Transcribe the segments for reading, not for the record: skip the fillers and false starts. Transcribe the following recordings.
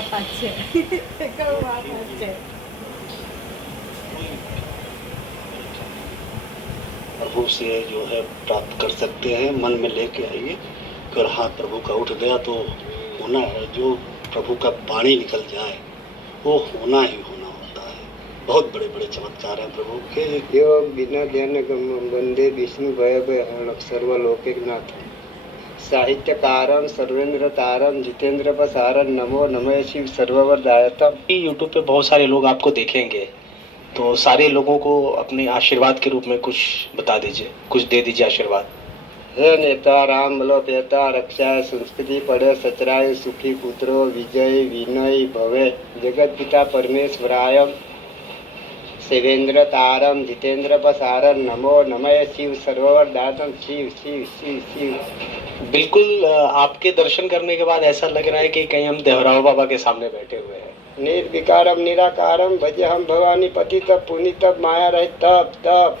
बापा छे गौ बापा छे। प्रभु से जो है प्राप्त कर सकते हैं, मन में लेके आइए। अगर हाथ प्रभु का उठ गया तो होना है, जो प्रभु का वाणी निकल जाए वो होना ही होना होता है। बहुत बड़े बड़े चमत्कार हैं प्रभु के। यो बिना ध्यान वंदे विष्णु भय भय सर्वलोकनाथ साहित्यकारं सर्वेंद्र तारम जितेंद्र प्रसारम नमो नमः शिव सर्ववरदायतम। यूट्यूब पे बहुत सारे लोग आपको देखेंगे, तो सारे लोगों को अपने आशीर्वाद के रूप में कुछ बता दीजिए, कुछ दे दीजिए आशीर्वाद। हे नेता राम बलो पेता रक्षा संस्कृति पढ़े सचराय सुखी पुत्रो विजय विनय भवे जगत पिता परमेश्वराय शिवेंद्र तारम जितेंद्र प्रसारम नमो नमः शिव सर्ववरदायतम। शिव शिव शिव शिव। बिल्कुल आपके दर्शन करने के बाद ऐसा लग रहा है कि कहीं हम देवराव बाबा के सामने बैठे हुए हैं। निर्विकारम निराकारम भजे हम भवानी पति तब पुनि तब माया रहे तब तब।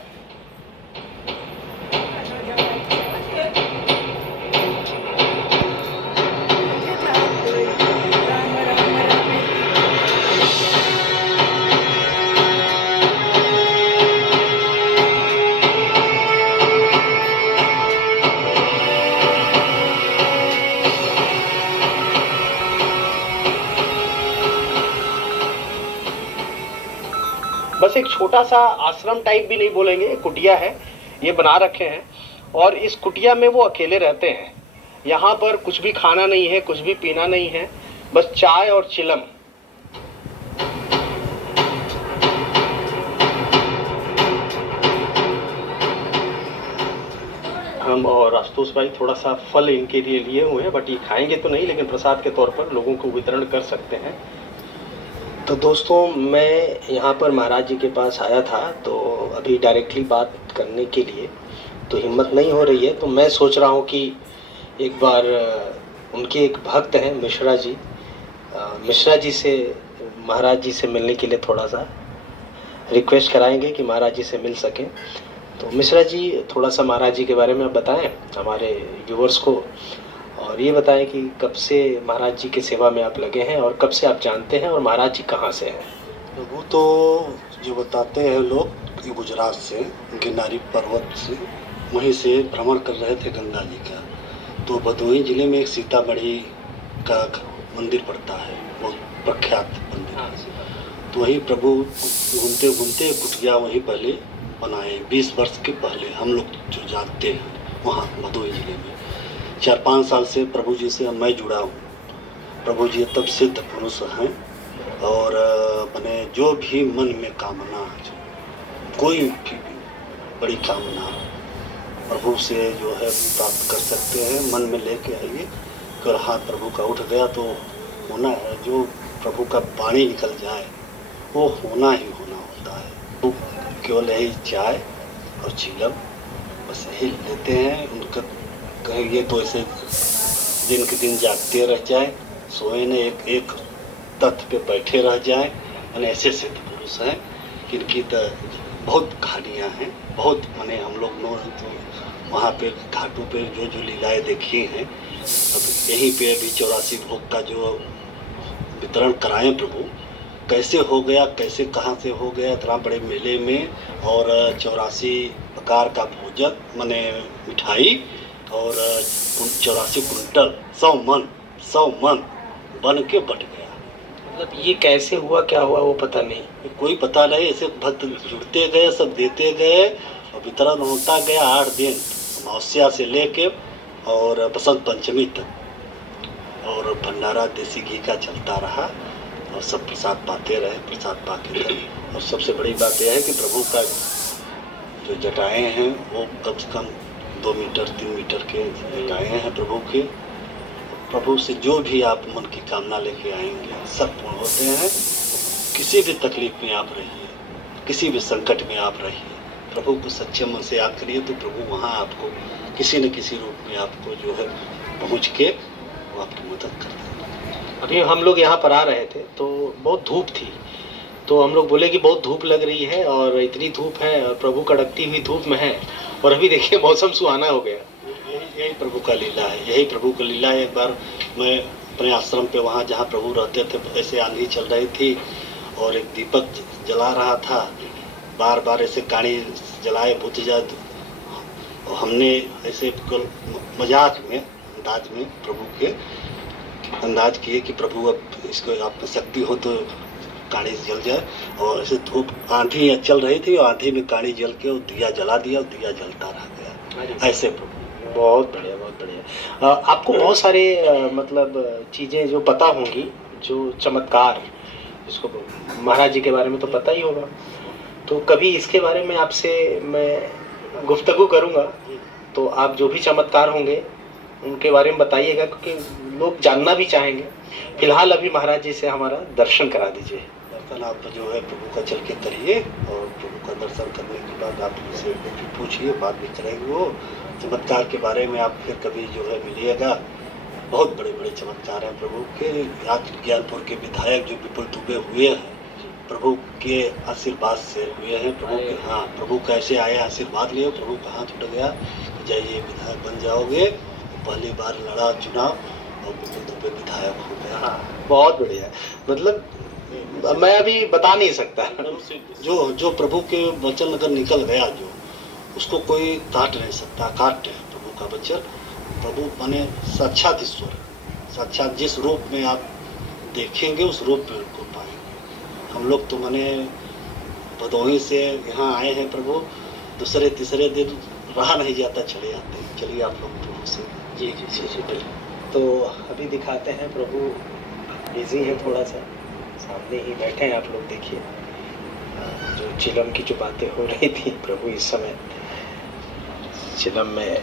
बस एक छोटा सा आश्रम टाइप भी नहीं बोलेंगे, कुटिया है, ये बना रखे हैं और इस कुटिया में वो अकेले रहते हैं। यहाँ पर कुछ भी खाना नहीं है, कुछ भी पीना नहीं है, बस चाय और चिलम। हम और आशुतोष भाई थोड़ा सा फल इनके लिए लिए हुए हैं, बट ये खाएंगे तो नहीं, लेकिन प्रसाद के तौर पर लोगों को वितरण कर सकते हैं। तो दोस्तों, मैं यहाँ पर महाराज जी के पास आया था, तो अभी डायरेक्टली बात करने के लिए तो हिम्मत नहीं हो रही है, तो मैं सोच रहा हूँ कि एक बार उनके एक भक्त हैं मिश्रा जी, मिश्रा जी से महाराज जी से मिलने के लिए थोड़ा सा रिक्वेस्ट कराएंगे कि महाराज जी से मिल सकें। तो मिश्रा जी, थोड़ा सा महाराज जी के बारे में आप बताएं हमारे व्यूवर्स को, और ये बताएं कि कब से महाराज जी की सेवा में आप लगे हैं और कब से आप जानते हैं, और महाराज जी कहाँ से हैं। प्रभु तो जो बताते हैं लोग कि गुजरात से, गिरनारी पर्वत से, वहीं से भ्रमण कर रहे थे गंगा जी का। तो भदोही जिले में एक सीतामढ़ी का मंदिर पड़ता है, बहुत प्रख्यात मंदिर। तो वहीं प्रभु घूमते घूमते कुटिया वहीं पहले बनाए, 20 वर्ष के पहले हम लोग जो जानते हैं वहाँ भदोही जिले में। 4-5 साल से प्रभु जी से मैं जुड़ा हूँ। प्रभु जी तब सिद्ध पुरुष हैं और मैंने जो भी मन में कामना, कोई भी बड़ी कामना प्रभु से जो है प्राप्त कर सकते हैं, मन में लेके आइए। अगर हाथ प्रभु का उठ गया तो होना है, जो प्रभु का वाणी निकल जाए वो होना ही होना होता है। तो केवल यही चाय और चिलम बस यही लेते हैं। उनका कहेंगे तो ऐसे दिन के दिन जागते रह जाए, सोए ने एक तख्त पे बैठे रह जाए, यानी ऐसे सिद्ध पुरुष हैं। इनकी तो बहुत कहानियाँ हैं, बहुत माने हम लोग तो वहाँ पे घाटों पे जो लीलाएँ देखी हैं। अब यहीं पे अभी 84 भोग का जो वितरण कराएं प्रभु, कैसे हो गया, कैसे कहाँ से हो गया इतना बड़े मेले में, और 84 प्रकार का भोजन माने मिठाई, और 84 कुंटल 100 मन बन के बट गया। मतलब ये कैसे हुआ, क्या हुआ, वो पता नहीं, कोई पता नहीं। ऐसे भक्त जुड़ते गए, सब देते गए और वितरण होता गया 8 दिन, अमावस्या से लेके और बसंत पंचमी तक। और भंडारा देसी घी का चलता रहा और सब प्रसाद पाते रहे, प्रसाद पाके रहे। और सबसे बड़ी बात यह है कि प्रभु का जो जटाएँ हैं वो कम से कम 2 मीटर 3 मीटर के जटाएँ हैं प्रभु के। प्रभु से जो भी आप मन की कामना लेके आएंगे सब पूर्ण होते हैं। किसी भी तकलीफ में आप रहिए, किसी भी संकट में आप रहिए, प्रभु को सच्चे मन से याद करिए तो प्रभु वहाँ आपको किसी न किसी रूप में आपको जो है पहुँच के वो आपकी मदद कर देंगे। अभी हम लोग यहाँ पर आ रहे थे तो बहुत धूप थी, तो हम लोग बोले कि बहुत धूप लग रही है, और इतनी धूप है और प्रभु कड़कती हुई धूप में है, और अभी देखिए मौसम सुहाना हो गया। यही प्रभु का लीला है, यही प्रभु का लीला है। एक बार मैं अपने आश्रम पे वहाँ जहाँ प्रभु रहते थे ऐसे आंधी चल रही थी और एक दीपक जला रहा था, बार बार ऐसे काड़ी जलाए बुझ जाए। तो हमने ऐसे बिल्कुल मजाक में अंदाज में प्रभु के अंदाज किए कि प्रभु अब इसको आप शक्ति हो तो काड़ी जल जाए। और ऐसे धूप आंधी चल रही थी और आंधी में काड़ी जल के वो दिया जला दिया और दिया जलता रह गया। ऐसे प्रभु बहुत बढ़िया, बहुत बढ़िया। आपको बहुत सारे मतलब चीज़ें जो पता होंगी, जो चमत्कार, जिसको महाराज जी के बारे में तो पता ही होगा, तो कभी इसके बारे में आपसे मैं गुफ्तगू करूँगा, तो आप जो भी चमत्कार होंगे उनके बारे में बताइएगा, क्योंकि लोग जानना भी चाहेंगे। फिलहाल अभी महाराज जी से हमारा दर्शन करा दीजिए। दर्शन आप जो है प्रभु का चल के करिए और प्रभु का दर्शन करने के बाद आप उनसे पूछिए, बात भी करेंगे। वो चमत्कार के बारे में आप फिर कभी जो है मिलिएगा। बहुत बड़े बड़े चमत्कार हैं प्रभु के। आज ज्ञानपुर के विधायक जो विपुल दुबे हुए हैं, प्रभु के आशीर्वाद से हुए हैं। प्रभु के हाँ, प्रभु कैसे आए आशीर्वाद लिए, प्रभु का हाथ उठ गया, जाइए विधायक बन जाओगे। पहली बार लड़ा चुनाव और विपुल दुबे विधायक हो गया। हाँ, बहुत बढ़िया। मतलब मैं अभी बता नहीं सकता। जो प्रभु के वचन अगर निकल गया, जो उसको कोई काट नहीं सकता। काट है प्रभु का वचन। प्रभु माने साक्षात ईश्वर, साक्षात जिस रूप में आप देखेंगे उस रूप में उनको पाएंगे। हम लोग तो माने भदोही से यहाँ आए हैं प्रभु, दूसरे तीसरे दिन रहा नहीं जाता, चले आते हैं। चलिए आप लोग प्रभु से। जी जी जी जी बिल्कुल। तो अभी दिखाते हैं, प्रभु बिजी हैं थोड़ा सा, सामने ही बैठे हैं, आप लोग देखिए। जो चिलम की जो बातें हो रही थी, प्रभु इस समय चिलम में